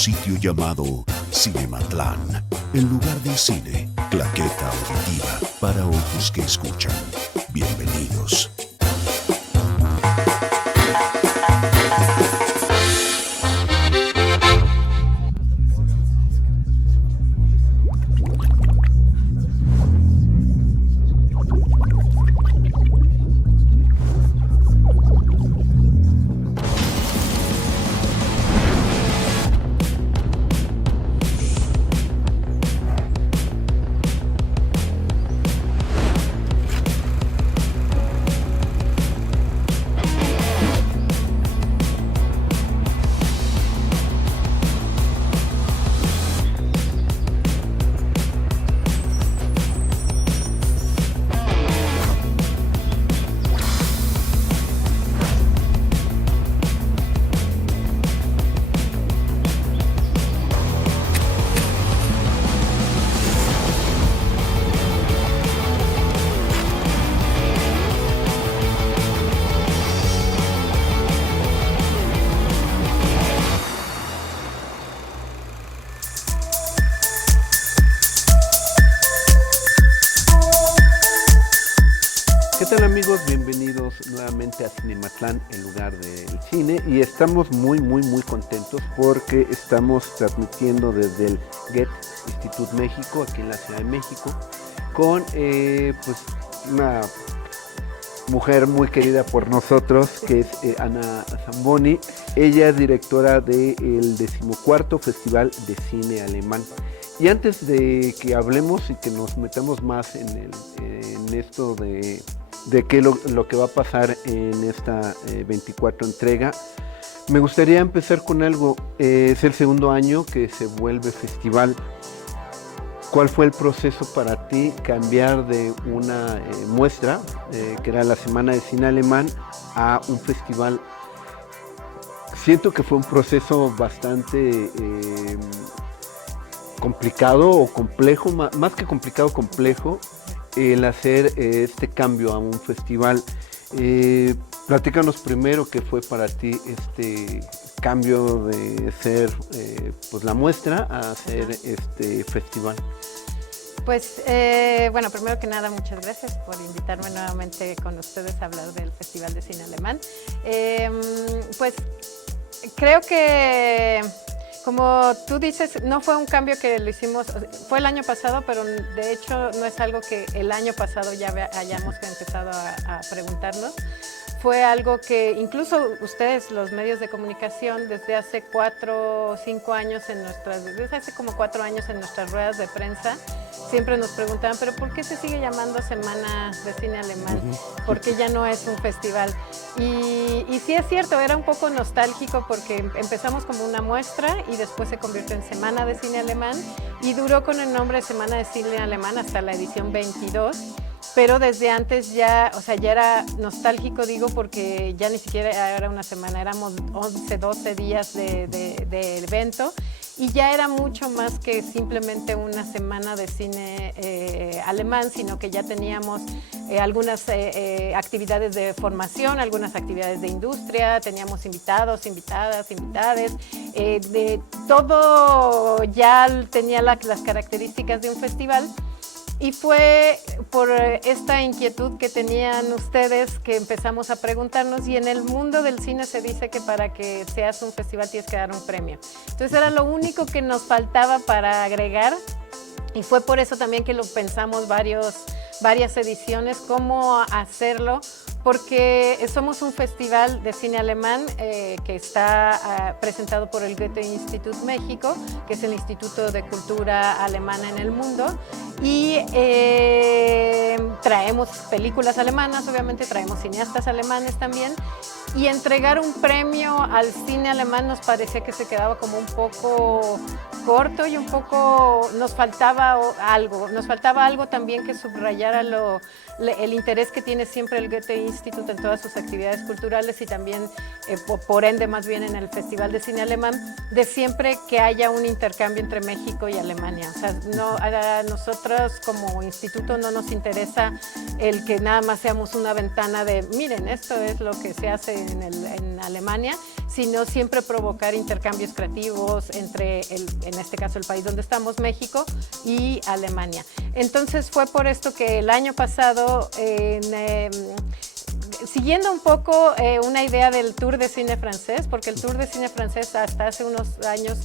sitio llamado Cinematlán, el lugar del cine, claqueta auditiva para ojos que escuchan. Bienvenidos. ¿Qué tal, amigos? Bienvenidos nuevamente a Cinematlán, el lugar del cine, y estamos muy contentos porque estamos transmitiendo desde el Goethe Institut México, aquí en la Ciudad de México, con pues una mujer muy querida por nosotros, que es Ana Zamboni. Ella es directora del 14º Festival de Cine Alemán. Y antes de que hablemos y que nos metamos más en esto de qué lo que va a pasar en esta 24 entrega, me gustaría empezar con algo. Es el segundo año que se vuelve festival. ¿Cuál fue el proceso para ti cambiar de una muestra, que era la Semana de Cine Alemán, a un festival? Siento que fue un proceso bastante complicado o complejo, más que complicado, complejo, el hacer este cambio a un festival. Platícanos primero qué fue para ti este cambio de ser pues la muestra a hacer este festival. Pues bueno, primero que nada, muchas gracias por invitarme nuevamente con ustedes a hablar del Festival de Cine Alemán. Pues creo que, como tú dices, no fue un cambio que lo hicimos, fue el año pasado, pero de hecho no es algo que el año pasado ya hayamos empezado a preguntarnos. Fue algo que incluso ustedes, los medios de comunicación, desde hace 4 o 5 años, desde hace como 4 años en nuestras ruedas de prensa, siempre nos preguntaban, pero ¿por qué se sigue llamando Semana de Cine Alemán? ¿Por qué ya no es un festival? Y sí es cierto, era un poco nostálgico porque empezamos como una muestra y después se convirtió en Semana de Cine Alemán y duró con el nombre Semana de Cine Alemán hasta la edición 22. Pero desde antes ya, o sea, ya era nostálgico, digo, porque ya ni siquiera era una semana, éramos 11, 12 días de evento y ya era mucho más que simplemente una semana de cine alemán, sino que ya teníamos algunas actividades de formación, algunas actividades de industria, teníamos invitados, invitadas, invitades, de todo ya tenía las características de un festival. Y fue por esta inquietud que tenían ustedes que empezamos a preguntarnos, y en el mundo del cine se dice que para que seas un festival tienes que dar un premio. Entonces era lo único que nos faltaba para agregar, y fue por eso también que lo pensamos varias ediciones, cómo hacerlo, porque somos un festival de cine alemán que está presentado por el Goethe Institut México, que es el Instituto de Cultura Alemana en el mundo, y traemos películas alemanas, obviamente traemos cineastas alemanes también, y entregar un premio al cine alemán nos parecía que se quedaba como un poco corto y un poco nos faltaba algo también que subrayara el interés que tiene siempre el Goethe Institut en todas sus actividades culturales y también por ende más bien en el Festival de Cine Alemán, de siempre que haya un intercambio entre México y Alemania. O sea, a nosotros como instituto no nos interesa el que nada más seamos una ventana de miren, esto es lo que se hace en Alemania, sino siempre provocar intercambios creativos entre, en este caso, el país donde estamos, México, y Alemania. Entonces fue por esto que el año pasado, siguiendo un poco una idea del Tour de Cine Francés, porque el Tour de Cine Francés hasta hace unos años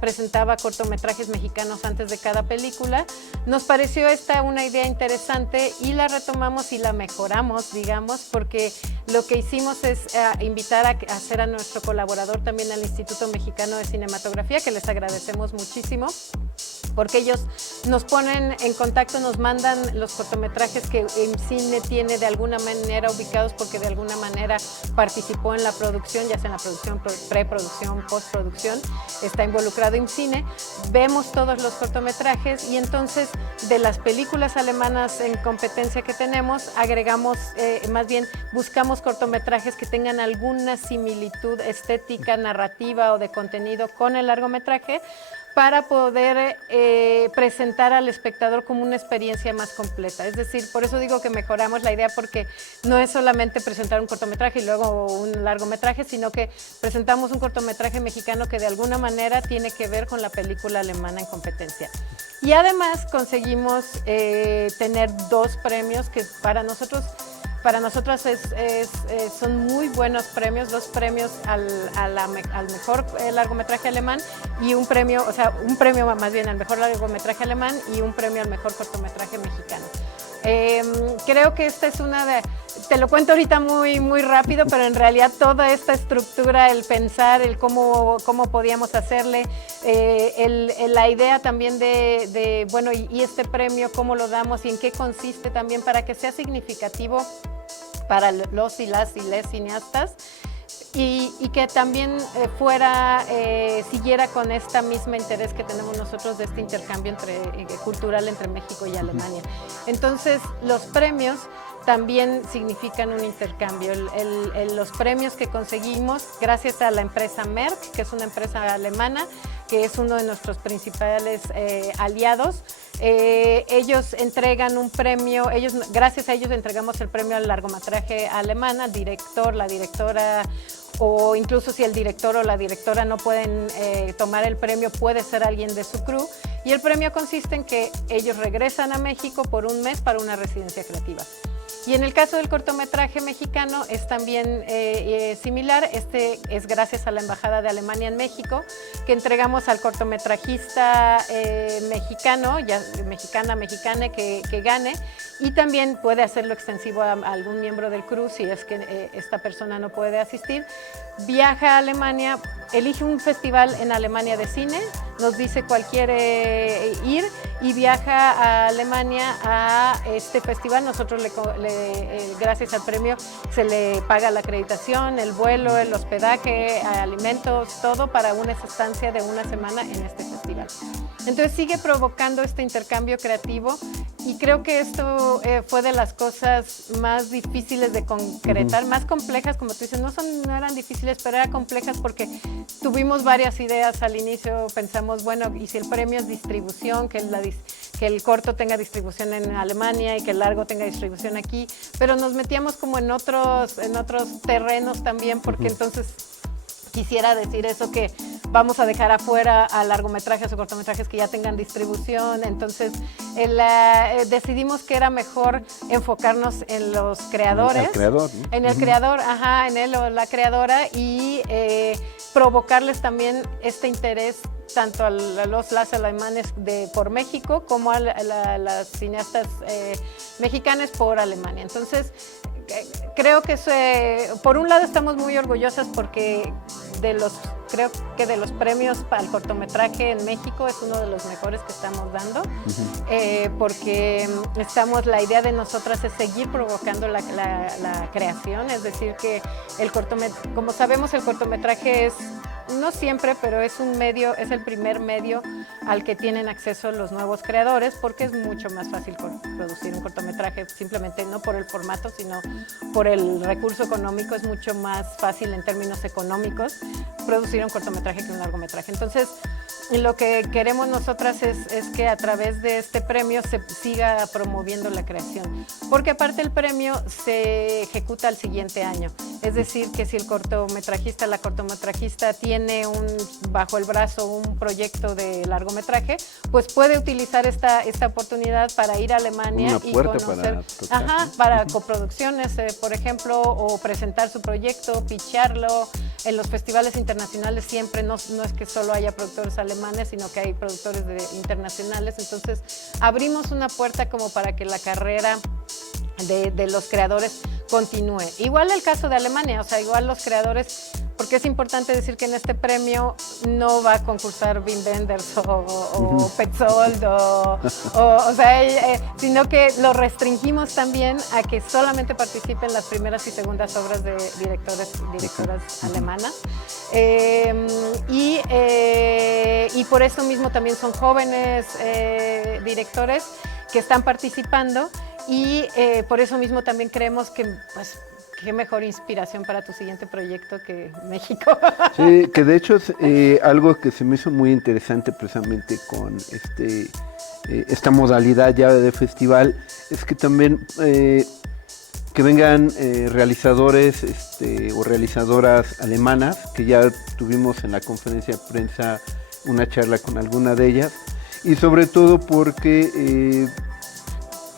presentaba cortometrajes mexicanos antes de cada película, nos pareció esta una idea interesante y la retomamos y la mejoramos, digamos, porque lo que hicimos es invitar a hacer a nuestro colaborador también al Instituto Mexicano de Cinematografía, que les agradecemos muchísimo, porque ellos nos ponen en contacto, nos mandan los cortometrajes que IMCINE tiene de alguna manera ubicados porque de alguna manera participó en la producción, ya sea en la producción, preproducción, postproducción, está involucrado IMCINE, vemos todos los cortometrajes y entonces de las películas alemanas en competencia que tenemos, agregamos, más bien buscamos cortometrajes que tengan alguna similitud estética, narrativa o de contenido con el largometraje, para poder presentar al espectador como una experiencia más completa. Es decir, por eso digo que mejoramos la idea, porque no es solamente presentar un cortometraje y luego un largometraje, sino que presentamos un cortometraje mexicano que de alguna manera tiene que ver con la película alemana en competencia. Y además conseguimos tener 2 premios que para nosotras son muy buenos premios, 2 premios al mejor largometraje alemán y un premio, o sea, un premio más bien al mejor largometraje alemán y un premio al mejor cortometraje mexicano. Creo que esta es una de... Te lo cuento ahorita muy rápido, pero en realidad toda esta estructura, el pensar, el cómo podíamos hacerle, la idea también de bueno, y este premio, cómo lo damos y en qué consiste también para que sea significativo para los y las cineastas y que también siguiera con esta misma interés que tenemos nosotros de este intercambio cultural entre México y Alemania. Entonces, los premios también significan un intercambio. Los premios que conseguimos gracias a la empresa Merck, que es una empresa alemana, que es uno de nuestros principales aliados. Ellos entregan un premio, gracias a ellos entregamos el premio al largometraje alemán, al director, la directora, o incluso si el director o la directora no pueden tomar el premio, puede ser alguien de su crew. Y el premio consiste en que ellos regresan a México por un mes para una residencia creativa. Y en el caso del cortometraje mexicano es también similar. Este es gracias a la Embajada de Alemania en México, que entregamos al cortometrajista mexicano, mexicana que gane, y también puede hacerlo extensivo a algún miembro del crew si es que esta persona no puede asistir. Viaja a Alemania, elige un festival en Alemania de cine, nos dice cuál quiere ir y viaja a Alemania a este festival. Nosotros gracias al premio se le paga la acreditación, el vuelo, el hospedaje, alimentos, todo para una estancia de una semana en este festival. Entonces sigue provocando este intercambio creativo y creo que esto fue de las cosas más difíciles de concretar, más complejas, como tú dices, no eran difíciles, pero eran complejas porque tuvimos varias ideas al inicio. Pensamos, bueno, y si el premio es distribución, que el corto tenga distribución en Alemania y que el largo tenga distribución aquí, pero nos metíamos como en otros terrenos también, porque entonces quisiera decir eso, que vamos a dejar afuera a largometrajes o cortometrajes que ya tengan distribución. Entonces decidimos que era mejor enfocarnos en los creadores, el creador, ¿no? En el creador, en él o la creadora, y provocarles también este interés tanto a las alemanes por México como a las cineastas mexicanas por Alemania. Entonces, creo que por un lado estamos muy orgullosas porque creo que de los premios para el cortometraje en México es uno de los mejores que estamos dando, porque la idea de nosotras es seguir provocando la creación, es decir, que como sabemos, el cortometraje es, no siempre, pero es el primer medio al que tienen acceso los nuevos creadores, porque es mucho más fácil producir un cortometraje, simplemente no por el formato, sino por el recurso económico. Es mucho más fácil en términos económicos producir un cortometraje que un largometraje. Entonces, lo que queremos nosotras es que a través de este premio se siga promoviendo la creación, porque aparte el premio se ejecuta al siguiente año, es decir, que si el cortometrajista, la cortometrajista tiene bajo el brazo un proyecto de largometraje, pues puede utilizar esta oportunidad para ir a Alemania y conocer, para coproducciones, por ejemplo, o presentar su proyecto, pitcharlo. En los festivales internacionales siempre no es que solo haya productores alemanes, sino que hay productores internacionales. Entonces, abrimos una puerta como para que la carrera de los creadores continúe. Igual el caso de Alemania, o sea, igual los creadores, porque es importante decir que en este premio no va a concursar Wim Wenders o Petzold, sino que lo restringimos también a que solamente participen las primeras y segundas obras de directoras alemanas. Y por eso mismo también son jóvenes directores que están participando. Y por eso mismo también creemos que, pues, qué mejor inspiración para tu siguiente proyecto que México. Sí, que de hecho es algo que se me hizo muy interesante precisamente con esta modalidad ya de festival, es que también que vengan realizadores o realizadoras alemanas, que ya tuvimos en la conferencia de prensa una charla con alguna de ellas, y sobre todo porque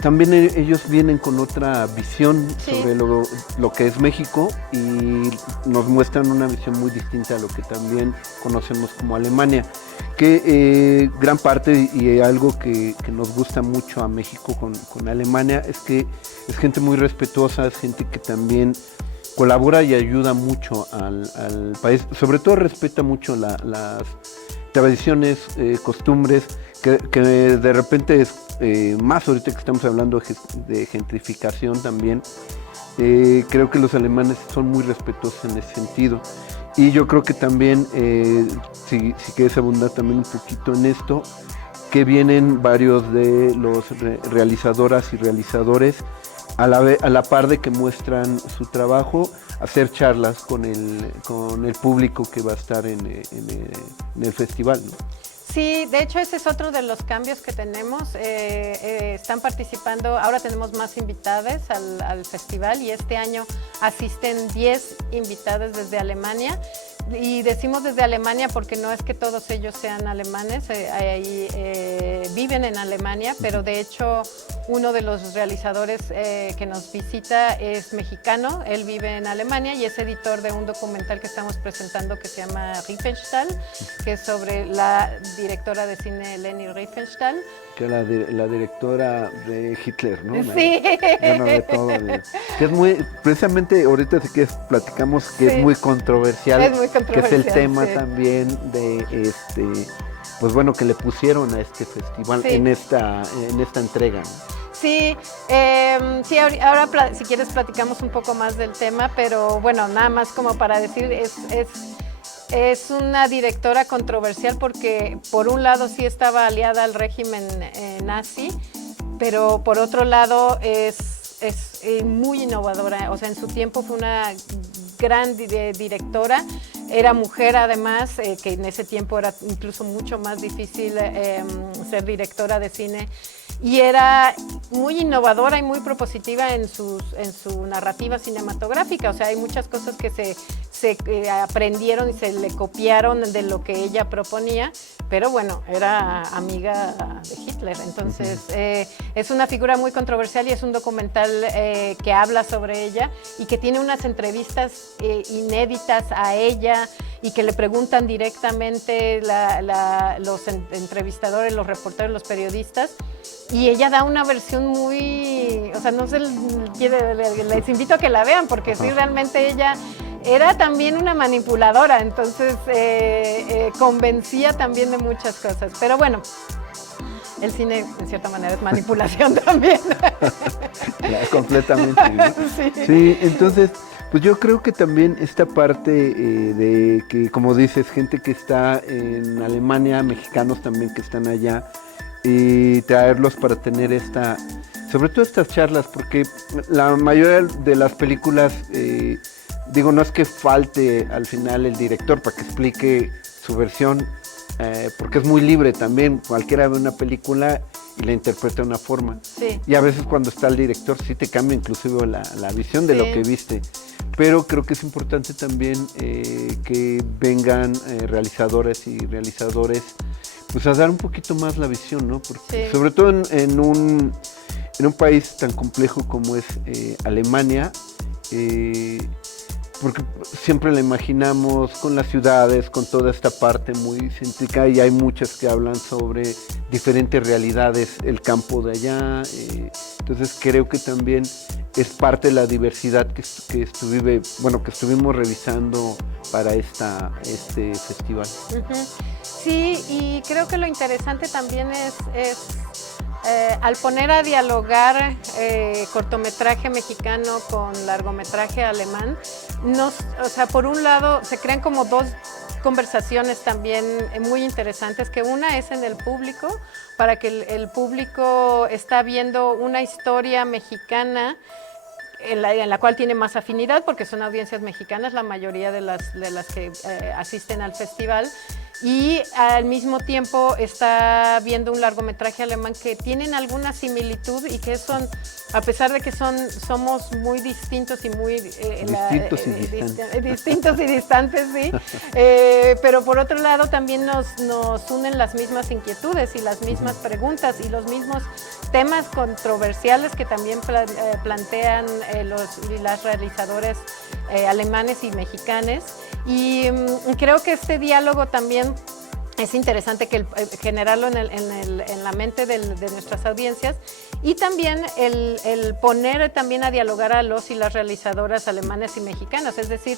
también ellos vienen con otra visión sobre lo que es México y nos muestran una visión muy distinta a lo que también conocemos como Alemania, que gran parte y algo que nos gusta mucho a México con Alemania es que es gente muy respetuosa, es gente que también colabora y ayuda mucho al país, sobre todo respeta mucho las tradiciones, costumbres, que de repente es más ahorita que estamos hablando de gentrificación también. Creo que los alemanes son muy respetuosos en ese sentido, y yo creo que también si quieres abundar también un poquito en esto, que vienen varios de los realizadoras y realizadores a la par de que muestran su trabajo, hacer charlas con el público que va a estar en el festival, ¿no? Sí, de hecho ese es otro de los cambios que tenemos. Están participando, ahora tenemos más invitadas al festival, y este año asisten 10 invitadas desde Alemania. Y decimos desde Alemania porque no es que todos ellos sean alemanes, viven en Alemania, pero de hecho uno de los realizadores que nos visita es mexicano, él vive en Alemania y es editor de un documental que estamos presentando que se llama Riefenstahl, que es sobre la directora de cine Leni Riefenstahl. Que la directora de Hitler, ¿no? Sí. Bueno, de todo. Que es muy, precisamente ahorita sí que platicamos que es muy controversial. Es muy controversial. Que es el tema también de pues bueno, que le pusieron a este festival en esta entrega, ¿no? Sí, ahora si quieres platicamos un poco más del tema, pero bueno, nada más como para decir, es una directora controversial porque por un lado sí estaba aliada al régimen nazi, pero por otro lado es muy innovadora, o sea, en su tiempo fue una gran directora, era mujer además, que en ese tiempo era incluso mucho más difícil ser directora de cine, y era muy innovadora y muy propositiva en su narrativa cinematográfica. O sea, hay muchas cosas que se aprendieron y se le copiaron de lo que ella proponía, pero bueno, era amiga de Hitler. Entonces, es una figura muy controversial y es un documental que habla sobre ella y que tiene unas entrevistas inéditas a ella y que le preguntan directamente los entrevistadores, los reporteros, los periodistas, y ella da una versión muy, o sea, no sé, les invito a que la vean porque sí, realmente ella era también una manipuladora, entonces convencía también de muchas cosas, pero bueno, el cine en cierta manera es manipulación también. Claro, completamente, ¿no? Sí, entonces pues yo creo que también esta parte de que, como dices, gente que está en Alemania, mexicanos también que están allá, y traerlos para tener sobre todo estas charlas, porque la mayoría de las películas, no es que falte al final el director para que explique su versión, porque es muy libre también, cualquiera ve una película y la interpreta de una forma. Sí. Y a veces cuando está el director sí te cambia inclusive la visión de lo que viste. Pero creo que es importante también que vengan realizadoras y realizadores pues a dar un poquito más la visión, ¿no? Porque sobre todo en un país tan complejo como es Alemania, porque siempre la imaginamos con las ciudades, con toda esta parte muy céntrica, y hay muchas que hablan sobre diferentes realidades, el campo de allá, entonces creo que también es parte de la diversidad que estuvimos revisando para este festival. Sí, y creo que lo interesante también es al poner a dialogar cortometraje mexicano con largometraje alemán, por un lado se crean como dos conversaciones también muy interesantes, que una es en el público, para que el público está viendo una historia mexicana en la cual tiene más afinidad, porque son audiencias mexicanas la mayoría de las que asisten al festival, y al mismo tiempo está viendo un largometraje alemán que tienen alguna similitud y que son, a pesar de que somos muy distintos y muy distintos y distantes, sí, pero por otro lado también nos unen las mismas inquietudes y las mismas preguntas y los mismos temas controversiales que también plantean las realizadores alemanes y mexicanos. Y creo que este diálogo también es interesante generarlo en la mente de nuestras audiencias, y también el poner también a dialogar a los y las realizadoras alemanas y mexicanas. Es decir,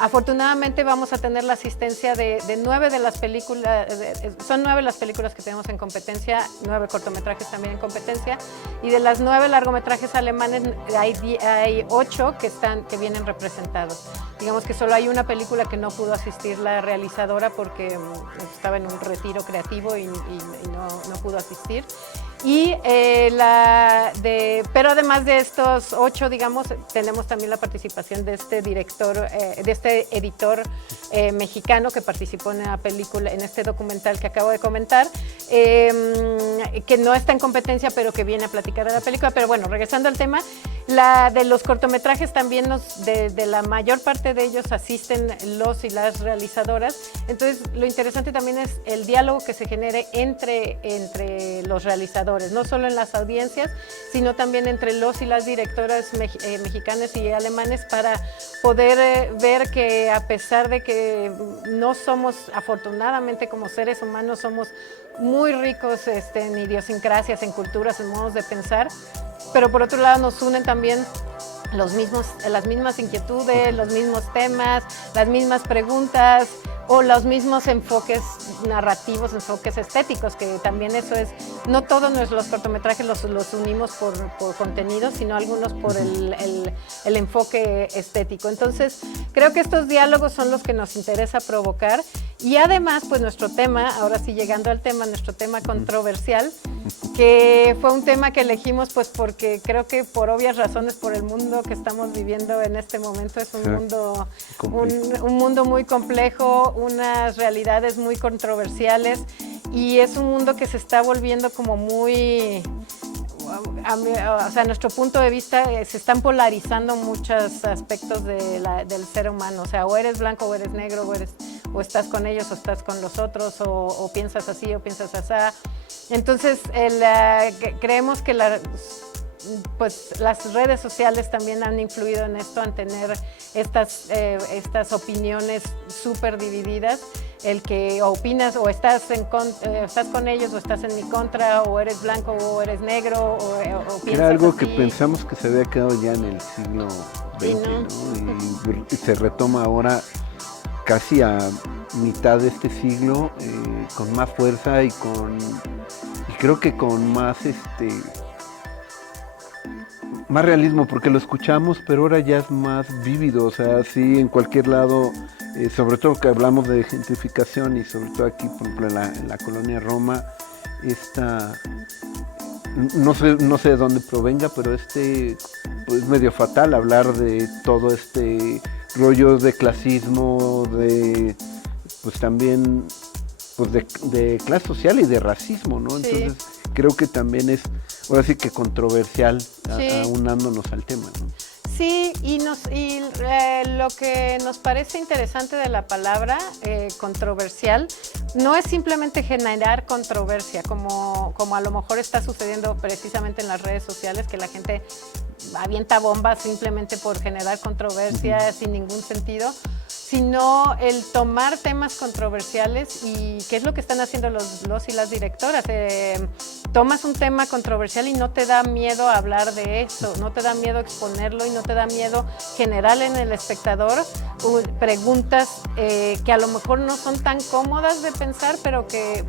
afortunadamente vamos a tener la asistencia de 9 de las películas, son 9 las películas que tenemos en competencia, 9 cortometrajes también en competencia, y de las 9 largometrajes alemanes hay 8 que vienen representados. Digamos que solo hay una película que no pudo asistir la realizadora porque estaba en un retiro creativo y no pudo asistir. Pero además de estos 8, digamos, tenemos también la participación de este editor mexicano que participó en la película, en este documental que acabo de comentar, que no está en competencia, pero que viene a platicar de la película. Pero bueno, regresando al tema, de los cortometrajes también de la mayor parte de ellos asisten los y las realizadoras. Entonces, lo interesante también es el diálogo que se genere entre los realizadores, no solo en las audiencias, sino también entre los y las directoras mexicanas y alemanes, para poder ver que a pesar de que no somos, afortunadamente como seres humanos, somos muy ricos en idiosincrasias, en culturas, en modos de pensar, pero por otro lado nos unen también las mismas inquietudes, los mismos temas, las mismas preguntas, o los mismos enfoques narrativos, enfoques estéticos, que también eso es, no todos los cortometrajes los unimos por contenido, sino algunos por el enfoque estético. Entonces, creo que estos diálogos son los que nos interesa provocar, y además, pues nuestro tema, ahora sí llegando al tema, nuestro tema controversial, que fue un tema que elegimos pues porque creo que por obvias razones, por el mundo que estamos viviendo en este momento, es un mundo muy complejo, unas realidades muy controversiales, y es un mundo que se está volviendo como muy, o sea, a nuestro punto de vista se están polarizando muchos aspectos del ser humano. O sea, o eres blanco o eres negro, o estás con ellos o estás con los otros, o piensas así o piensas así. Entonces, creemos que las redes sociales también han influido en esto, en tener estas opiniones súper divididas. El que opinas o estás con ellos o estás en mi contra, o eres blanco o eres negro, o piensas era algo así. Que pensamos que se había quedado ya en el siglo XX, ¿no? Y se retoma ahora casi a mitad de este siglo, con más fuerza y creo que con más realismo, porque lo escuchamos, pero ahora ya es más vívido. O sea, sí, en cualquier lado, sobre todo que hablamos de gentrificación, y sobre todo aquí, por ejemplo, en la colonia Roma, no sé de dónde provenga, pero pues, es medio fatal hablar de todo este rollo de clasismo, pues también, pues de clase social y de racismo, ¿no? Entonces creo que también es, ahora sí que controversial, aunándonos al tema, ¿no? Sí, y lo que nos parece interesante de la palabra controversial no es simplemente generar controversia, como a lo mejor está sucediendo precisamente en las redes sociales, que la gente avienta bombas simplemente por generar controversia sin ningún sentido, sino el tomar temas controversiales y qué es lo que están haciendo los y las directoras. Tomas un tema controversial y no te da miedo hablar de eso, no te da miedo exponerlo y no te da miedo generar en el espectador preguntas que a lo mejor no son tan cómodas de pensar, pero que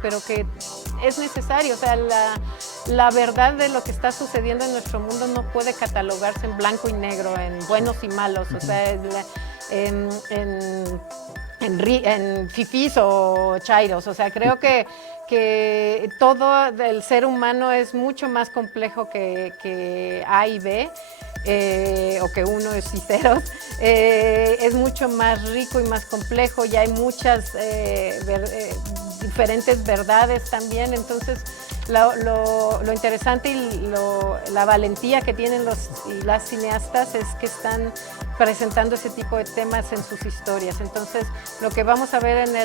es necesario. O sea, la verdad de lo que está sucediendo en nuestro mundo no puede catalogarse en blanco y negro, en buenos y malos. O sea, en fifís o chairos. O sea, creo que todo el ser humano es mucho más complejo que A y B, o que uno y ceros. Es mucho más rico y más complejo, y hay muchas diferentes verdades también. Entonces, lo interesante y la valentía que tienen los y las cineastas es que están presentando ese tipo de temas en sus historias. Entonces, lo que vamos a ver en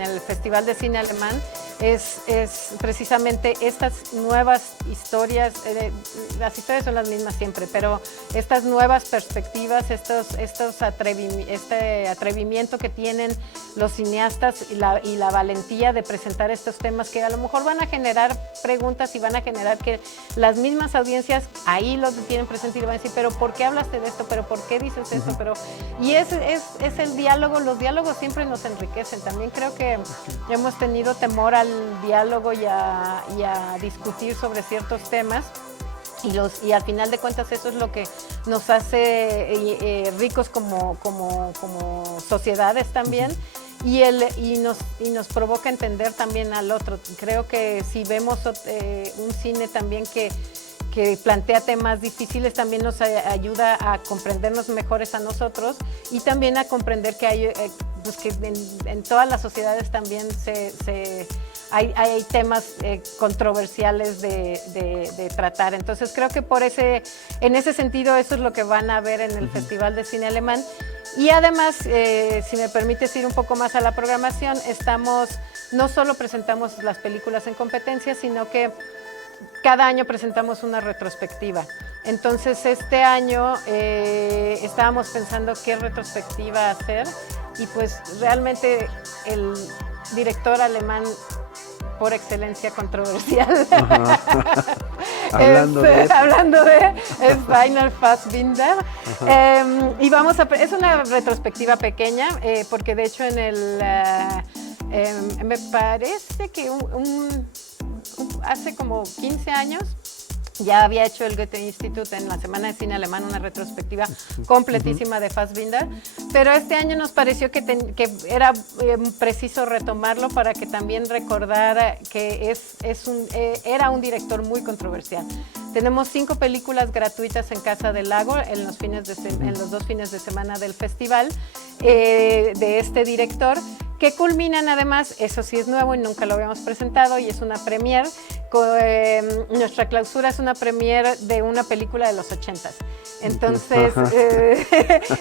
el Festival de Cine Alemán es precisamente estas nuevas historias. Las historias son las mismas siempre, pero estas nuevas perspectivas, este atrevimiento que tienen los cineastas y la valentía de presentar estos temas que a lo mejor van a generar preguntas y van a generar que las mismas audiencias ahí los tienen presente y van a decir, pero ¿por qué hablaste de esto? ¿Pero por qué dices esto? Y es el diálogo. Los diálogos siempre nos enriquecen. También creo que hemos tenido temor al diálogo y a discutir sobre ciertos temas. Y al final de cuentas eso es lo que nos hace ricos como sociedades también, y nos provoca entender también al otro. Creo que si vemos un cine también que plantea temas difíciles, también nos ayuda a comprendernos mejores a nosotros, y también a comprender que hay pues que en todas las sociedades también hay temas controversiales de tratar. Entonces creo que en ese sentido eso es lo que van a ver en el Festival de Cine Alemán. Y además, si me permites ir un poco más a la programación, no solo presentamos las películas en competencia, sino que cada año presentamos una retrospectiva. Entonces este año estábamos pensando qué retrospectiva hacer, y pues realmente el director alemán por excelencia controversial. Hablando de Rainer Fassbinder. Y es una retrospectiva pequeña, porque de hecho me parece que hace como 15 años ya había hecho el Goethe Institut en la Semana de Cine Alemán una retrospectiva completísima de Fassbinder, pero este año nos pareció que era preciso retomarlo para que también recordara que era un director muy controversial. Tenemos 5 películas gratuitas en Casa del Lago en los 2 fines de semana del festival de este director, que culminan además, eso sí es nuevo y nunca lo habíamos presentado, y es una premiere. Nuestra clausura es una premiere de una película de los 80s. Entonces,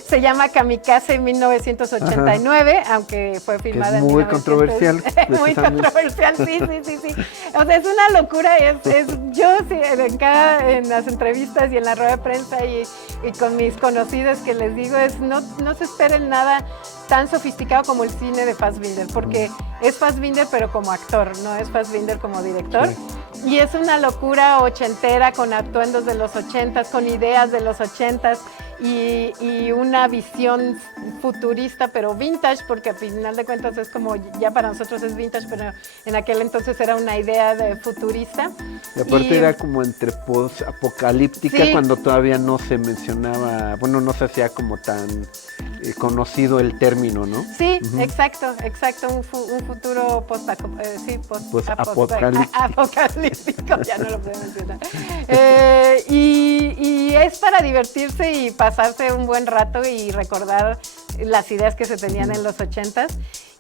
se llama Kamikaze 1989, aunque fue filmada en 1900. Muy controversial. Muy controversial, sí. O sea, es una locura. Yo sí, en las entrevistas y en la rueda de prensa y con mis conocidos que les digo no se esperen nada tan sofisticado como el cine de Fassbinder, porque es Fassbinder pero como actor, no es Fassbinder como director. Sí. Y es una locura ochentera, con atuendos de los 80s, con ideas de los 80s y una visión futurista pero vintage, porque al final de cuentas es como, ya para nosotros es vintage, pero en aquel entonces era una idea futurista. Y aparte era como entre post-apocalíptica, sí, cuando todavía no se mencionaba, no se hacía como tan conocido el término, ¿no? Sí, exacto, un futuro apocalíptico, ya no lo puedo mencionar. Y es para divertirse y pasarse un buen rato y recordar las ideas que se tenían en los 80s.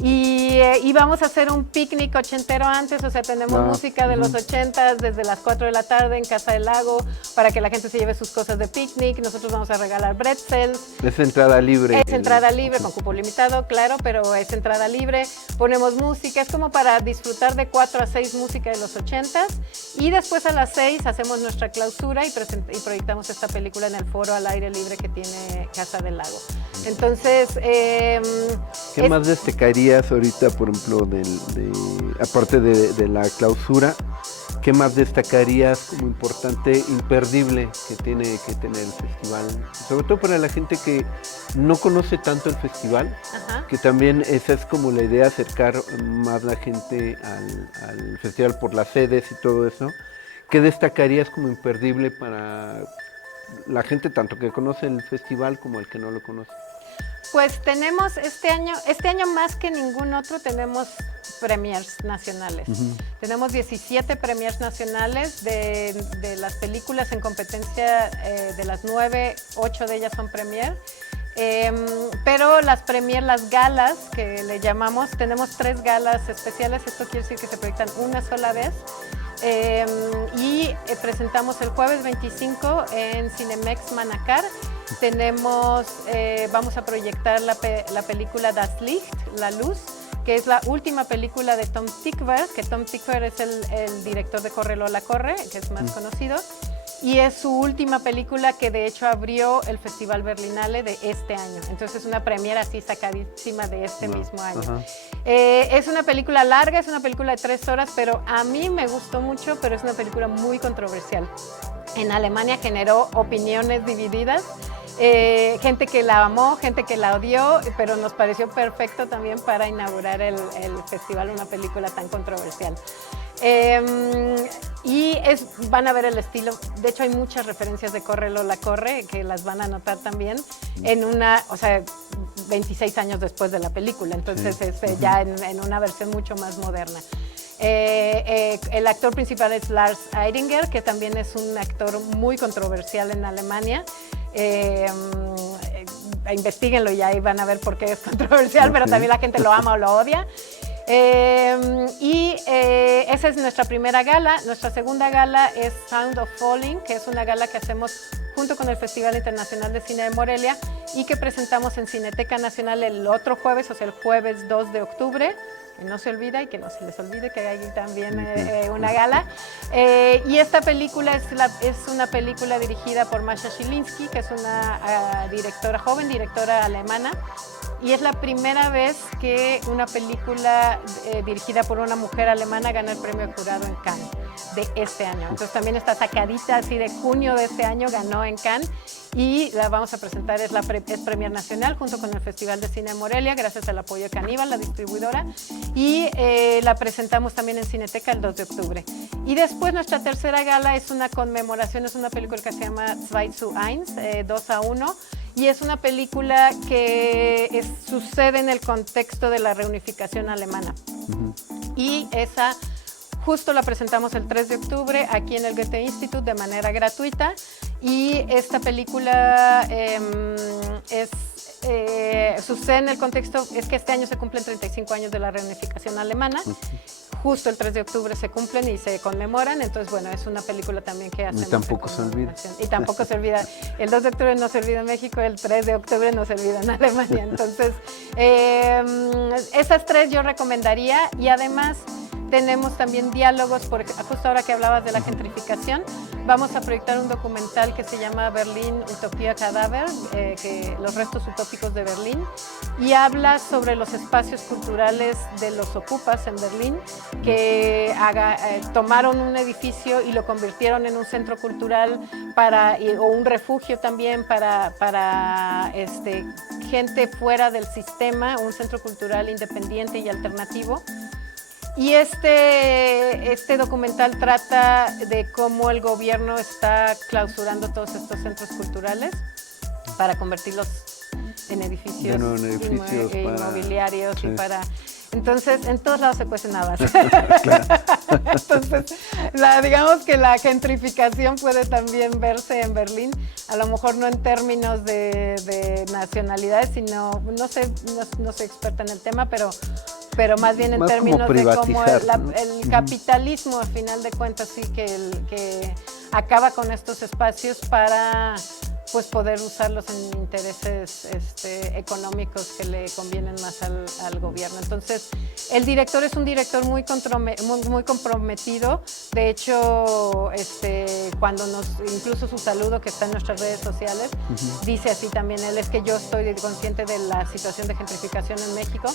Y vamos a hacer un picnic ochentero antes, o sea, tenemos música de los 80s desde las 4 de la tarde en Casa del Lago para que la gente se lleve sus cosas de picnic. Nosotros vamos a regalar pretzels. Es entrada libre. Es entrada libre, con cupo limitado, claro, pero es entrada libre. Ponemos música, es como para disfrutar de 4 a 6 música de los 80s. Y después a las 6 hacemos nuestra clausura y proyectamos esta película en el foro al aire libre que tiene Casa del Lago. Entonces, ¿qué más destacarías ahorita, por ejemplo, aparte de la clausura? ¿Qué más destacarías como importante, imperdible que tiene que tener el festival? Sobre todo para la gente que no conoce tanto el festival, que también esa es como la idea, acercar más la gente al festival por las sedes y todo eso. ¿Qué destacarías como imperdible para la gente tanto que conoce el festival como el que no lo conoce? Pues tenemos este año más que ningún otro, tenemos premiers nacionales. Tenemos 17 premiers nacionales de las películas en competencia, de las 9, 8 de ellas son premier. Pero las galas que le llamamos, tenemos 3 galas especiales, esto quiere decir que se proyectan una sola vez. Presentamos el jueves 25 en Cinemex Manacar. Vamos a proyectar la película Das Licht, La Luz, que es la última película de Tom Tykwer, que Tom Tykwer es el director de Corre Lola Corre, que es más conocido, y es su última película que de hecho abrió el Festival Berlinale de este año. Entonces es una premiera así sacadísima de este mismo año. Es una película larga, es una película de 3 horas, pero a mí me gustó mucho, pero es una película muy controversial. En Alemania generó opiniones divididas. Gente que la amó, gente que la odió, pero nos pareció perfecto también para inaugurar el festival, una película tan controversial. Van a ver el estilo, de hecho hay muchas referencias de Corre Lola Corre que las van a notar también en 26 años después de la película, entonces ya en una versión mucho más moderna. El actor principal es Lars Eidinger, que también es un actor muy controversial en Alemania. Investíguenlo y ahí van a ver por qué es controversial, pero también la gente lo ama o lo odia. Esa es nuestra primera gala. Nuestra segunda gala es Sound of Falling, que es una gala que hacemos junto con el Festival Internacional de Cine de Morelia y que presentamos en Cineteca Nacional el otro jueves, o sea, el jueves 2 de octubre. Que no se olvida y que no se les olvide que hay también una gala. Y esta película es una película dirigida por Masha Schilinski, que es una joven directora alemana. Y es la primera vez que una película dirigida por una mujer alemana gana el premio jurado en Cannes de este año. Entonces también está sacadita así de junio de este año, ganó en Cannes. Y la vamos a presentar, es premier nacional junto con el Festival de Cine de Morelia, gracias al apoyo de Caníbal, la distribuidora, y la presentamos también en Cineteca el 2 de octubre. Y después nuestra tercera gala es una conmemoración, es una película que se llama 2 zu 1, 2 a 1, y es una película que sucede en el contexto de la reunificación alemana. Y esa justo la presentamos el 3 de octubre aquí en el Goethe Institut de manera gratuita. Y esta película sucede en el contexto, es que este año se cumplen 35 años de la reunificación alemana. Justo el 3 de octubre se cumplen y se conmemoran, entonces bueno, es una película también que hacemos. Y tampoco se olvida. Y tampoco se olvida. El 2 de octubre no se olvida en México, el 3 de octubre no se olvida en Alemania. Entonces, esas 3 yo recomendaría, y además tenemos también diálogos, porque justo ahora que hablabas de la gentrificación, vamos a proyectar un documental que se llama Berlín Utopía Cadáver, los restos utópicos de Berlín, y habla sobre los espacios culturales de los ocupas en Berlín, que tomaron un edificio y lo convirtieron en un centro cultural o un refugio también para gente fuera del sistema, un centro cultural independiente y alternativo. Y este documental trata de cómo el gobierno está clausurando todos estos centros culturales para convertirlos en edificios, inmobiliarios, sí. Entonces, en todos lados se cuecen habas. Claro. Entonces, digamos que la gentrificación puede también verse en Berlín, a lo mejor no en términos de nacionalidades, sino, no soy experta en el tema, pero más bien en más términos de cómo ¿no? el capitalismo, a final de cuentas, sí que acaba con estos espacios para pues poder usarlos en intereses económicos que le convienen más al gobierno. Entonces, el director es un director muy comprometido. De hecho, cuando incluso su saludo que está en nuestras redes sociales, dice así también él, es que yo estoy consciente de la situación de gentrificación en México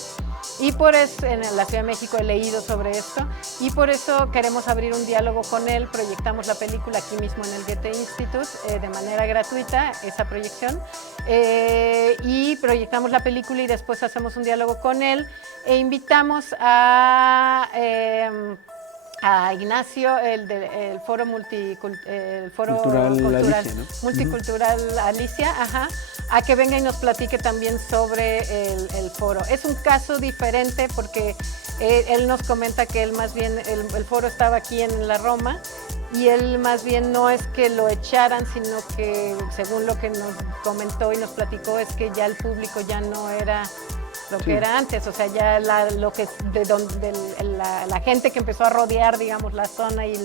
y por eso en la Ciudad de México he leído sobre esto y por eso queremos abrir un diálogo con él. Proyectamos la película aquí mismo en el Goethe Institut de manera gratuita, esa proyección, y proyectamos la película y después hacemos un diálogo con él e invitamos a Ignacio, el Foro Cultural Alicia, ¿no? Multicultural Alicia, a que venga y nos platique también sobre el foro. Es un caso diferente porque él nos comenta que él más bien, el foro estaba aquí en la Roma, y él más bien no es que lo echaran, sino que según lo que nos comentó y nos platicó es que ya el público ya no era lo que era antes, o sea, ya la gente que empezó a rodear, digamos, la zona y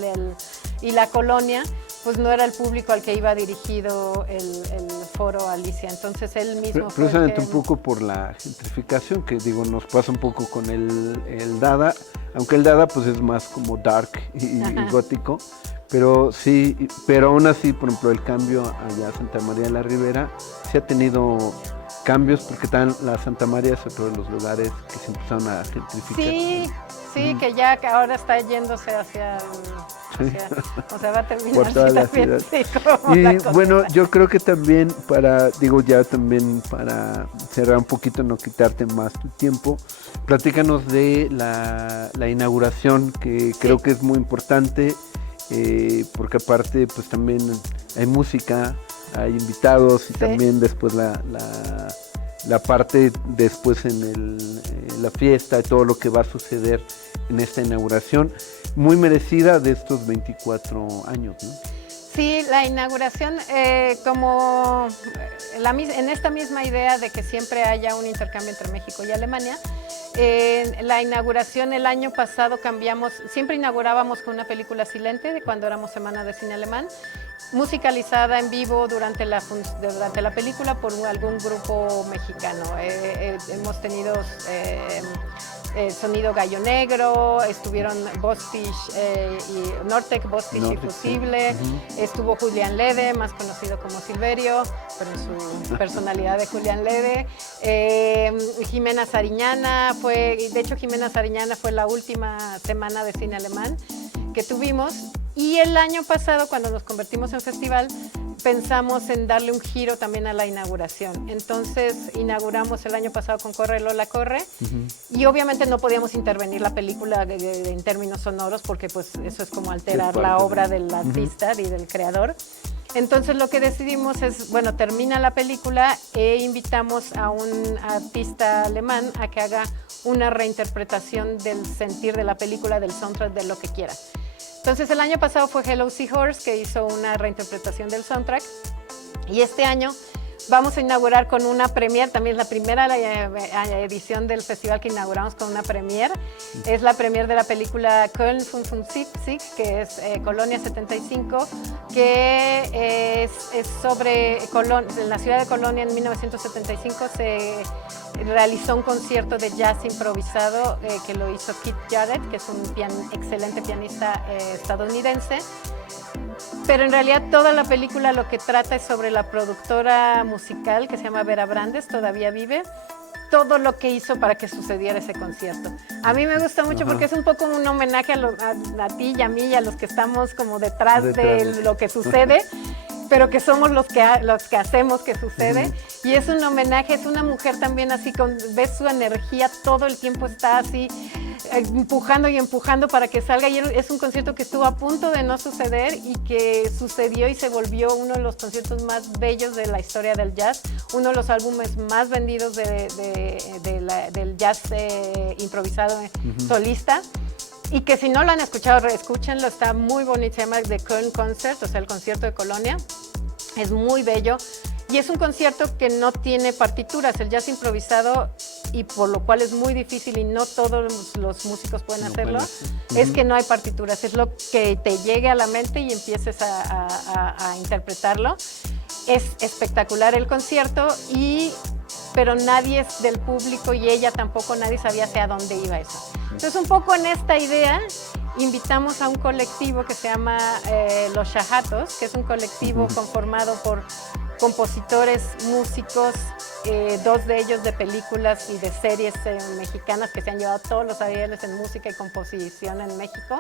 la colonia, pues no era el público al que iba dirigido el Foro Alicia. Entonces él mismo precisamente un poco por la gentrificación, que digo, nos pasa un poco con el Dada, aunque el Dada pues es más como dark y gótico, pero sí, pero aún así, por ejemplo, el cambio allá a Santa María de la Ribera sí ha tenido cambios, porque están las Santa María es otro de los lugares que se empezaron a gentrificar. Sí, que ya que ahora está yéndose hacia o sea, va a terminar por toda la ciudad. Sí, y bueno, yo creo que también para cerrar un poquito, no quitarte más tu tiempo, platícanos de la inauguración, que creo que es muy importante, porque aparte pues también hay música, hay invitados y también después la parte después en la fiesta y todo lo que va a suceder en esta inauguración, muy merecida de estos 24 años, ¿no? Sí, la inauguración, como en esta misma idea de que siempre haya un intercambio entre México y Alemania, la inauguración el año pasado siempre inaugurábamos con una película silente de cuando éramos Semana de Cine Alemán, musicalizada en vivo durante la película por algún grupo mexicano. Hemos tenido Sonido Gallo Negro, estuvieron Bostich y Nortec, Bostich y Fusible, estuvo Julián Lede, más conocido como Silverio, pero en su personalidad de Julián Lede, Jimena Sariñana de hecho Jimena Sariñana fue la última Semana de Cine Alemán que tuvimos, y el año pasado, cuando nos convertimos en festival, pensamos en darle un giro también a la inauguración. Entonces inauguramos el año pasado con Corre Lola Corre, y obviamente no podíamos intervenir la película en términos sonoros, porque pues eso es como alterar la obra del artista y del creador. Entonces lo que decidimos es, bueno, termina la película e invitamos a un artista alemán a que haga una reinterpretación del sentir de la película, del soundtrack, de lo que quiera. Entonces el año pasado fue Hello Seahorse, que hizo una reinterpretación del soundtrack, y este año vamos a inaugurar con una premiere, también la primera edición del festival que inauguramos con una premiere. Es la premiere de la película Köln 75, que es Colonia 75, que es sobre en la ciudad de Colonia en 1975 se realizó un concierto de jazz improvisado que lo hizo Keith Jarrett, que es un excelente pianista estadounidense. Pero en realidad toda la película lo que trata es sobre la productora musical que se llama Vera Brandes, todavía vive, todo lo que hizo para que sucediera ese concierto. A mí me gusta mucho porque es un poco un homenaje a ti y a mí y a los que estamos como detrás de lo que sucede, pero que somos los que hacemos que sucede. Y es un homenaje, es una mujer también así, ves su energía, todo el tiempo está así empujando y empujando para que salga, y es un concierto que estuvo a punto de no suceder y que sucedió y se volvió uno de los conciertos más bellos de la historia del jazz, uno de los álbumes más vendidos del jazz improvisado solista, y que si no lo han escuchado, escúchenlo, está muy bonito, se llama The Köln Concert, o sea, el concierto de Colonia, es muy bello. Y es un concierto que no tiene partituras, el jazz improvisado, y por lo cual es muy difícil y no todos los músicos pueden hacerlo, es que no hay partituras, es lo que te llegue a la mente y empieces a interpretarlo. Es espectacular el concierto, pero nadie es del público y ella tampoco, nadie sabía hacia dónde iba eso. Entonces, un poco en esta idea, invitamos a un colectivo que se llama Los Shahatos, que es un colectivo conformado por compositores, músicos, dos de ellos de películas y de series mexicanas que se han llevado todos los Arieles en música y composición en México.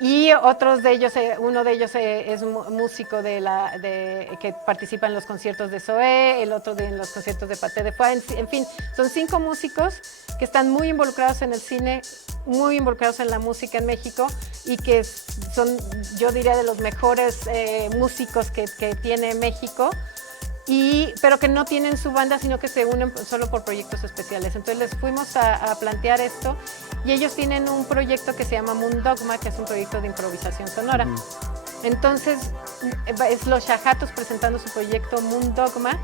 Y otros de ellos, uno de ellos es músico que participa en los conciertos de Zoé, el otro en los conciertos de Paté de Foix. En fin, son 5 músicos que están muy involucrados en el cine, muy involucrados en la música en México, y que son, yo diría, de los mejores músicos que tiene México, pero que no tienen su banda, sino que se unen solo por proyectos especiales. Entonces les fuimos a plantear esto, y ellos tienen un proyecto que se llama Mundogma, que es un proyecto de improvisación sonora. Entonces es Los Shahatos presentando su proyecto Mundogma,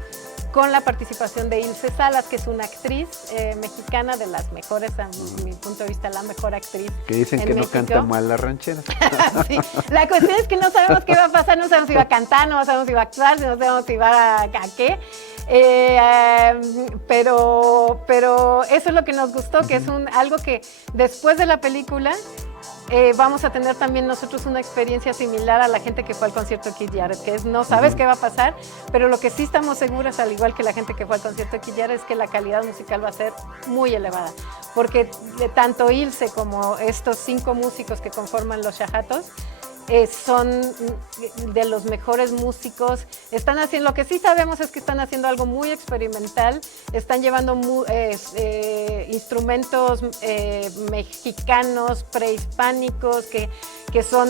con la participación de Ilse Salas, que es una actriz mexicana, de las mejores, a mi punto de vista, la mejor actriz. Que dicen que México. no canta mal la ranchera. Sí. La cuestión es que no sabemos qué va a pasar, no sabemos si va a cantar, no sabemos si va a actuar, no sabemos si va a qué. Pero eso es lo que nos gustó, que es algo que después de la película vamos a tener también nosotros una experiencia similar a la gente que fue al concierto de Keith Jarrett, que es no sabes qué va a pasar, pero lo que sí estamos seguras, al igual que la gente que fue al concierto de Keith Jarrett, es que la calidad musical va a ser muy elevada, porque tanto Ilse como estos 5 músicos que conforman Los Shahatos son de los mejores músicos. Están haciendo, lo que sí sabemos es que están haciendo algo muy experimental, están llevando instrumentos mexicanos, prehispánicos, que son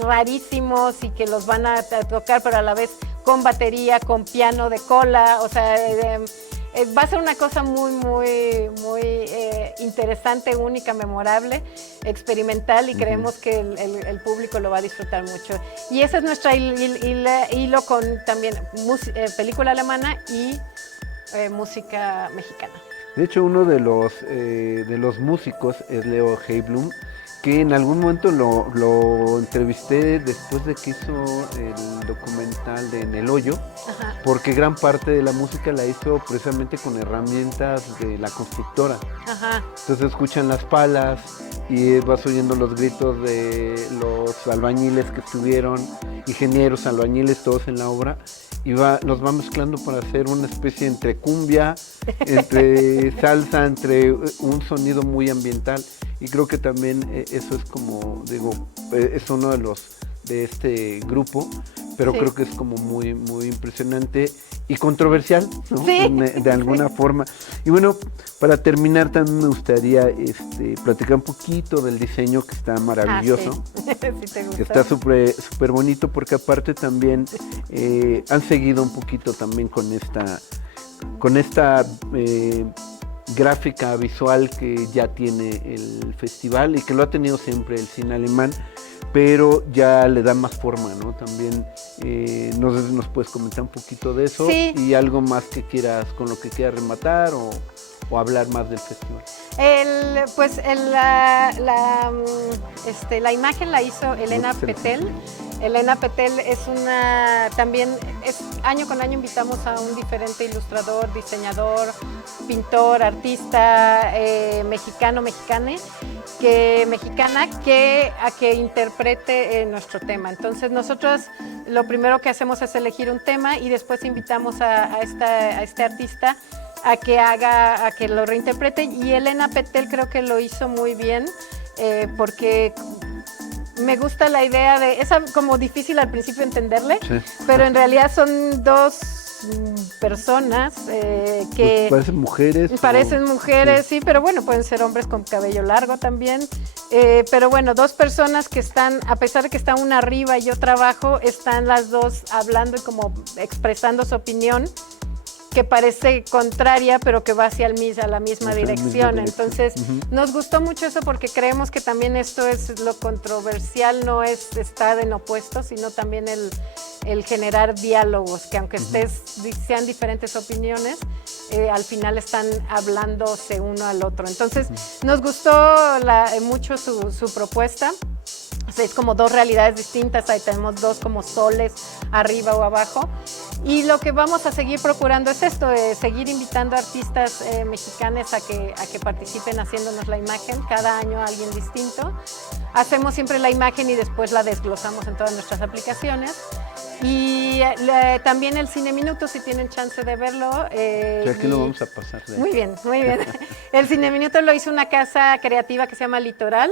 rarísimos y que los van a tocar, pero a la vez con batería, con piano de cola, o sea, va a ser una cosa muy, muy, muy interesante, única, memorable, experimental, y creemos que el público lo va a disfrutar mucho. Y ese es nuestro hilo con también película alemana y música mexicana. De hecho, uno de los músicos es Leo Heiblum, que en algún momento lo entrevisté después de que hizo el documental de En el Hoyo, porque gran parte de la música la hizo precisamente con herramientas de la constructora. Entonces escuchan las palas y vas oyendo los gritos de los albañiles que estuvieron, ingenieros, albañiles, todos en la obra, y los va mezclando para hacer una especie entre cumbia, entre salsa, entre un sonido muy ambiental. Y creo que también eso es como, digo, es uno de este grupo, pero creo que es como muy, muy impresionante y controversial, ¿no? Sí. De alguna forma. Y bueno, para terminar también me gustaría platicar un poquito del diseño, que está maravilloso. Sí. Sí, te gustó. Que está súper bonito, porque aparte también han seguido un poquito también con esta gráfica visual que ya tiene el festival y que lo ha tenido siempre el cine alemán, pero ya le da más forma, ¿no? También no sé si nos puedes comentar un poquito de eso. Sí. Y algo más que quieras, con lo que quieras rematar o hablar más del festival. La imagen la hizo Elena Petel. Elena Petel año con año invitamos a un diferente ilustrador, diseñador, pintor, artista mexicana que interprete nuestro tema. Entonces nosotros lo primero que hacemos es elegir un tema y después invitamos a este artista a que lo reinterprete, y Elena Petel creo que lo hizo muy bien, porque me gusta la idea es como difícil al principio entenderle, pero en realidad son dos personas que... Pues parecen mujeres. Parecen mujeres, sí, pero bueno, pueden ser hombres con cabello largo también. Pero bueno, dos personas que están, a pesar de que está una arriba y otra abajo, están las dos hablando y como expresando su opinión, que parece contraria, pero que va hacia la misma dirección. Entonces, nos gustó mucho eso porque creemos que también esto es lo controversial, no es estar en opuestos, sino también el generar diálogos, que aunque sean diferentes opiniones, al final están hablándose uno al otro. Entonces, nos gustó mucho su propuesta. O sea, es como dos realidades distintas, ahí tenemos dos como soles, arriba o abajo. Y lo que vamos a seguir procurando es esto, seguir invitando a artistas mexicanos a que participen haciéndonos la imagen, cada año alguien distinto. Hacemos siempre la imagen y después la desglosamos en todas nuestras aplicaciones. Y también el Cine Minuto, si tienen chance de verlo. Aquí lo vamos a pasar. Muy bien, muy bien. El Cine Minuto lo hizo una casa creativa que se llama Litoral,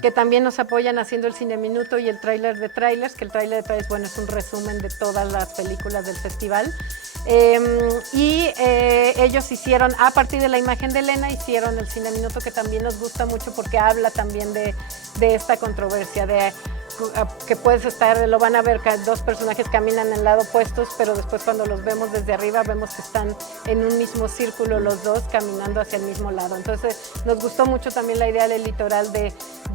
que también nos apoyan haciendo el Cine Minuto y el tráiler de trailers, que el tráiler de trailers, bueno, es un resumen de todas las películas del festival. Ellos hicieron, a partir de la imagen de Elena, hicieron el Cine Minuto, que también nos gusta mucho porque habla también de esta controversia, que puedes estar, lo van a ver, dos personajes caminan en lado opuestos, pero después cuando los vemos desde arriba vemos que están en un mismo círculo los dos caminando hacia el mismo lado. Entonces nos gustó mucho también la idea del Litoral de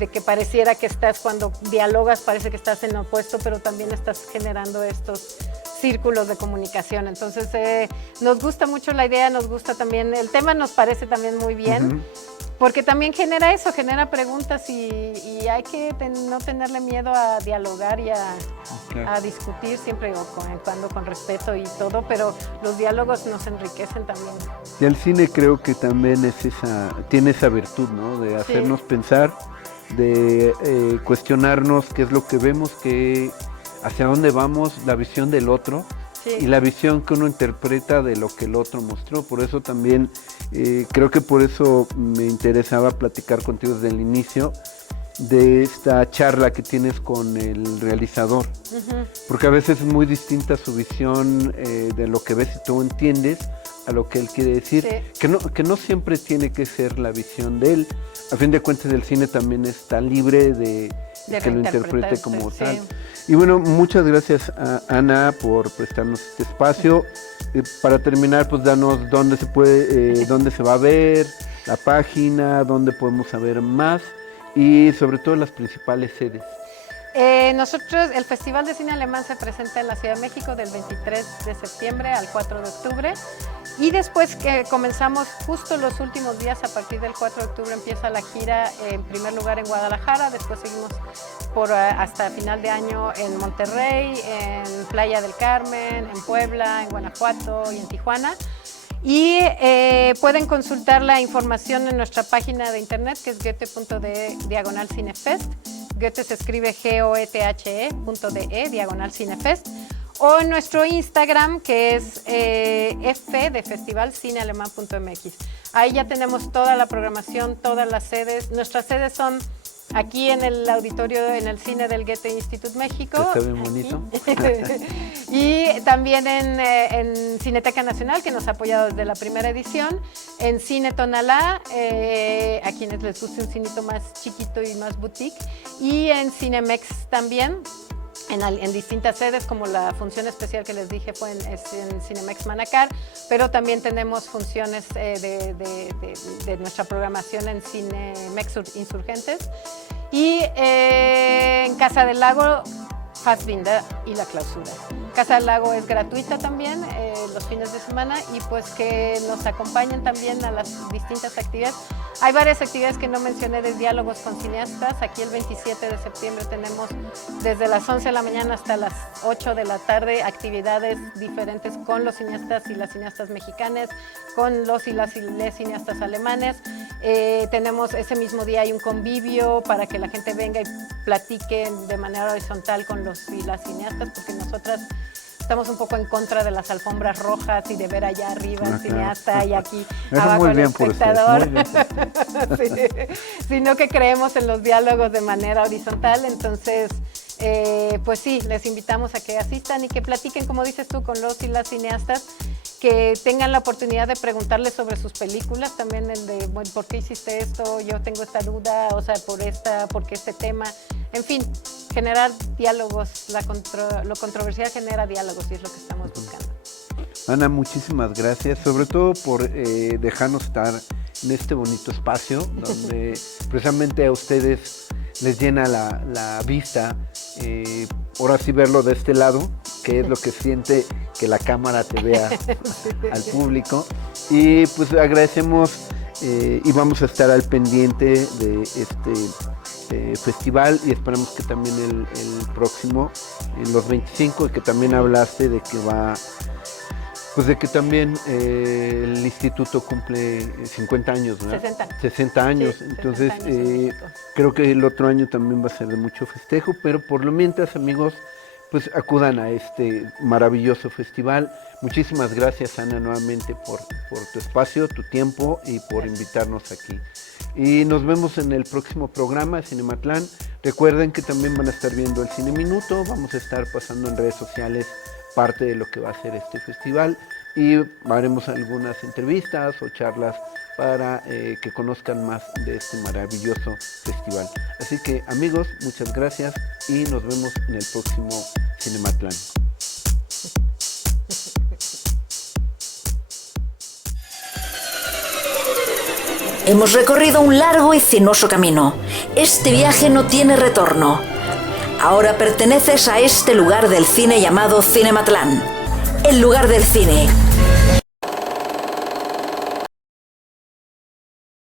que pareciera que estás, cuando dialogas parece que estás en opuesto, pero también estás generando estos círculos de comunicación. Entonces nos gusta mucho la idea, nos gusta también, el tema nos parece también muy bien. Porque también genera eso, genera preguntas y hay que no tenerle miedo a dialogar y a discutir siempre cuando con respeto y todo, pero los diálogos nos enriquecen también. Y el cine creo que también tiene esa virtud, ¿no? De hacernos pensar, de cuestionarnos qué es lo que vemos, hacia dónde vamos, la visión del otro. Y la visión que uno interpreta de lo que el otro mostró. Por eso también, creo que por eso me interesaba platicar contigo desde el inicio de esta charla que tienes con el realizador. Porque a veces es muy distinta su visión de lo que ves y tú entiendes a lo que él quiere decir. Que no siempre tiene que ser la visión de él. A fin de cuentas, el cine también está libre de que lo interprete como tal. Y bueno, muchas gracias a Ana por prestarnos este espacio. Para terminar, pues danos dónde se puede, dónde se va a ver, la página, dónde podemos saber más y sobre todo las principales sedes. Nosotros, el Festival de Cine Alemán se presenta en la Ciudad de México del 23 de septiembre al 4 de octubre. Y después que comenzamos justo los últimos días, a partir del 4 de octubre empieza la gira, en primer lugar en Guadalajara, después seguimos hasta final de año en Monterrey, en Playa del Carmen, en Puebla, en Guanajuato y en Tijuana. Y pueden consultar la información en nuestra página de internet, que es goethe.de/cinefest. Goethe se escribe goethe.de/cinefest. O en nuestro Instagram, que es F de Festival Cinealemán.mx. Ahí ya tenemos toda la programación, todas las sedes. Nuestras sedes son aquí en el auditorio, en el cine del Goethe Institut México. Está bien bonito. Y también en Cineteca Nacional, que nos ha apoyado desde la primera edición. En Cine Tonalá, a quienes les guste un cinito más chiquito y más boutique. Y en Cinemex también. En distintas sedes, como la función especial que les dije fue en Cinemex Manacar, pero también tenemos funciones de nuestra programación en Cinemex Insurgentes y en Casa del Lago, Fassbinder y La Clausura. Casa del Lago es gratuita también los fines de semana y pues que nos acompañen también a las distintas actividades. Hay varias actividades que no mencioné de diálogos con cineastas. Aquí el 27 de septiembre tenemos desde las 11 de la mañana hasta las 8 de la tarde actividades diferentes con los cineastas y las cineastas mexicanas, con los y las cineastas alemanes. Tenemos ese mismo día hay un convivio para que la gente venga y platique de manera horizontal con los y las cineastas, porque nosotras estamos un poco en contra de las alfombras rojas y de ver allá arriba al cineasta y aquí abajo el espectador, sí, sino que creemos en los diálogos de manera horizontal. Entonces pues sí, les invitamos a que asistan y que platiquen, como dices tú, con los y las cineastas, que tengan la oportunidad de preguntarles sobre sus películas, también el de, bueno, ¿por qué hiciste esto? Yo tengo esta duda, o sea, ¿por qué este tema? En fin, generar diálogos, lo controversial genera diálogos y es lo que estamos buscando. Ana, muchísimas gracias, sobre todo por dejarnos estar en este bonito espacio, donde precisamente a ustedes les llena la vista, ahora sí verlo de este lado, que es lo que siente que la cámara te vea al público. Y pues agradecemos y vamos a estar al pendiente de este festival y esperamos que también el próximo, en los 25, y que también hablaste de que va, pues de que también el instituto cumple 50 años, ¿verdad? 60 años, sí, entonces 60 años creo que el otro año también va a ser de mucho festejo, pero por lo mientras, amigos, pues acudan a este maravilloso festival. Muchísimas gracias, Ana, nuevamente por tu espacio, tu tiempo y por invitarnos aquí. Y nos vemos en el próximo programa de Cinematlán. Recuerden que también van a estar viendo el Cine Minuto, vamos a estar pasando en redes sociales parte de lo que va a ser este festival y haremos algunas entrevistas o charlas para que conozcan más de este maravilloso festival. Así que, amigos, muchas gracias y nos vemos en el próximo Cinematlán. Hemos recorrido un largo y sinuoso camino. Este viaje no tiene retorno. Ahora perteneces a este lugar del cine llamado Cinematlán, el lugar del cine.